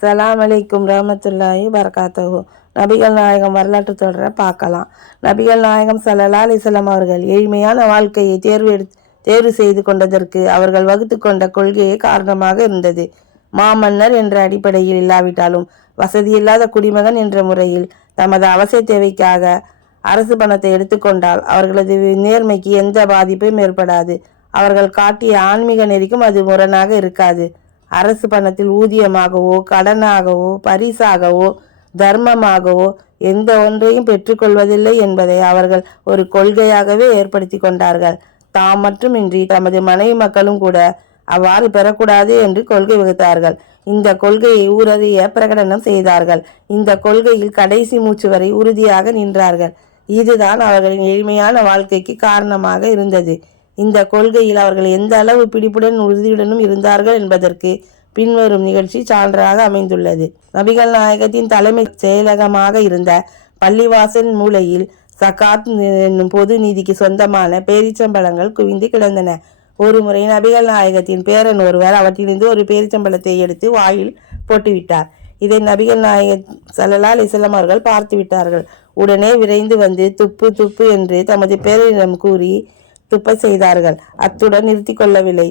அஸ்ஸலாமு அலைக்கும் ரஹ்மத்துல்லாஹி வரகாத்துஹு. நபிகள் நாயகம் வரலாற்று தொடரை பார்க்கலாம். நபிகள் நாயகம் ஸல்லல்லாஹு அலைஹி வஸல்லம் அவர்கள் எளிமையான வாழ்க்கையை தேர்வு செய்து கொண்டதற்கு அவர்கள் வகுத்து கொண்ட கொள்கையே காரணமாக இருந்தது. மாமன்னர் என்ற அடிப்படையில் இல்லாவிட்டாலும் வசதியில்லாத குடிமகன் என்ற முறையில் தமது அவசிய தேவைக்காக அரசு பணத்தை எடுத்துக்கொண்டால் அவர்களது நேர்மைக்கு எந்த பாதிப்பும் ஏற்படாது. அவர்கள் காட்டிய ஆன்மீக நெறிக்கும் அது முரணாக இருக்காது. அரசு பணத்தில் ஊதியமாகவோ கடனாகவோ பரிசாகவோ தர்மமாகவோ எந்த ஒன்றையும் பெற்றுக்கொள்வதில்லை என்பதை அவர்கள் ஒரு கொள்கையாகவே ஏற்படுத்தி கொண்டார்கள். தாம் மட்டுமின்றி தமது மனைவி மக்களும் கூட அவ்வாறு பெறக்கூடாது என்று கொள்கை வகுத்தார்கள். இந்த கொள்கையை ஊரறிய பிரகடனம் செய்தார்கள். இந்த கொள்கையில் கடைசி மூச்சு வரை உறுதியாக நின்றார்கள். இதுதான் அவர்களின் எளிமையான வாழ்க்கைக்கு காரணமாக இருந்தது. இந்த கொள்கையில் அவர்கள் எந்த அளவு பிடிப்புடன் உறுதியுடனும் இருந்தார்கள் என்பதற்கு பின்வரும் நிகழ்ச்சி சான்றாக அமைந்துள்ளது. நபிகள் நாயகத்தின் தலைமை செயலகமாக இருந்த பள்ளிவாசல் மூலையில் சகாத் என்னும் பொது நிதிக்கு சொந்தமான பேரிச்சம்பழங்கள் குவிந்து கிடந்தன. ஒரு முறை நபிகள் நாயகத்தின் பேரன் ஒருவர் அவற்றிலிருந்து ஒரு பேரிச்சம்பழத்தை எடுத்து வாயில் போட்டுவிட்டார். இதை நபிகள் நாயகம் ஸல்லல்லாஹு அலைஹி வஸல்லம் அவர்கள் பார்த்து விட்டார்கள். உடனே விரைந்து வந்து துப்பு துப்பு என்று தமது பேரனிடம் கூறி துப்ப செய்தார்கள். அத்துடன் நிறுத்தி கொள்ளவில்லை.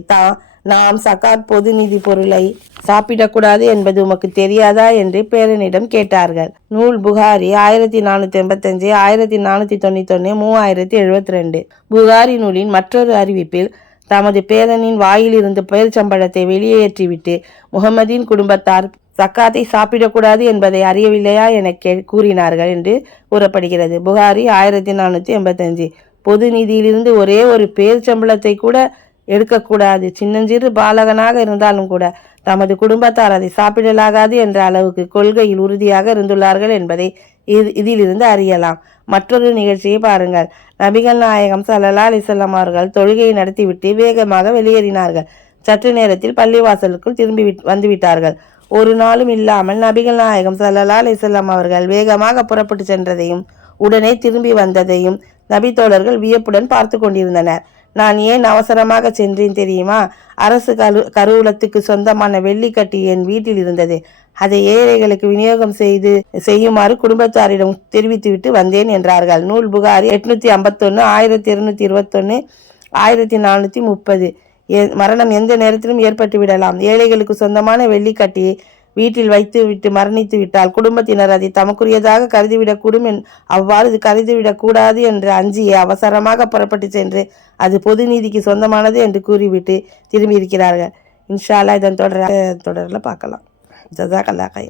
நாம் சகாத் பொது நிதி பொருளை சாப்பிடக்கூடாது என்பது உமக்கு தெரியாதா என்று பேரனிடம் கேட்டார்கள். நூல் புகாரி 1485, 1491, 3072. புகாரி நூலின் மற்றொரு அறிவிப்பில் தமது பேரனின் வாயிலிருந்து பேரிச்சம்பழத்தை வெளியேற்றிவிட்டு முகமதின் குடும்பத்தார் சக்காத்தை சாப்பிடக்கூடாது என்பதை அறியவில்லையா என கூறினார்கள் என்று கூறப்படுகிறது. புகாரி 1485. பொது நிதியிலிருந்து ஒரே ஒரு பேரிச்சம்பழத்தை கூட எடுக்கக்கூடாது. சின்னஞ்சிறு பாலகனாக இருந்தாலும் கூட தமது குடும்பத்தார் அதை சாப்பிடலாகாது என்ற அளவுக்கு கொள்கையில் உறுதியாக இருந்துள்ளார்கள் என்பதை இதிலிருந்து அறியலாம். மற்றொரு நிகழ்ச்சியை பாருங்கள். நபிகள் நாயகம் ஸல்லல்லாஹு அலைஹி வஸல்லம் அவர்கள் தொழுகையை நடத்திவிட்டு வேகமாக வெளியேறினார்கள். சற்று நேரத்தில் பள்ளிவாசலுக்குள் திரும்பி வந்துவிட்டார்கள். ஒரு நாளும் இல்லாமல் நபிகள் நாயகம் ஸல்லல்லாஹு அலைஹி வஸல்லம் அவர்கள் வேகமாக புறப்பட்டு சென்றதையும் உடனே திரும்பி வந்ததையும் நபி தோழர்கள் வியப்புடன் பார்த்து கொண்டிருந்தனர். நான் ஏன் அவசரமாக சென்றேன் தெரியுமா? அரசு கருவூலத்துக்கு சொந்தமான வெள்ளிக்கட்டி என் வீட்டில் இருந்தது. அதை ஏழைகளுக்கு விநியோகம் செய்யுமாறு குடும்பத்தாரிடம் தெரிவித்துவிட்டு வந்தேன் என்றார்கள். நூல் புகாரி 851, 1221, 1430. மரணம் எந்த நேரத்திலும் ஏற்பட்டு விடலாம். ஏழைகளுக்கு சொந்தமான வெள்ளிக்கட்டியை வீட்டில் வைத்து விட்டு மரணித்து விட்டால் குடும்பத்தினர் அதை தமக்குரியதாக கருதிவிடக்கூடும். அவ்வாறு கருதிவிடக் கூடாது என்று அஞ்சியே அவசரமாக புறப்பட்டு சென்று அது பொது நீதிக்கு சொந்தமானது என்று கூறிவிட்டு திரும்பி இருக்கிறார்கள். இன்ஷா அல்லாஹ் இதன் தொடரில் பார்க்கலாம். ஜஸாக்கல்லாஹ்.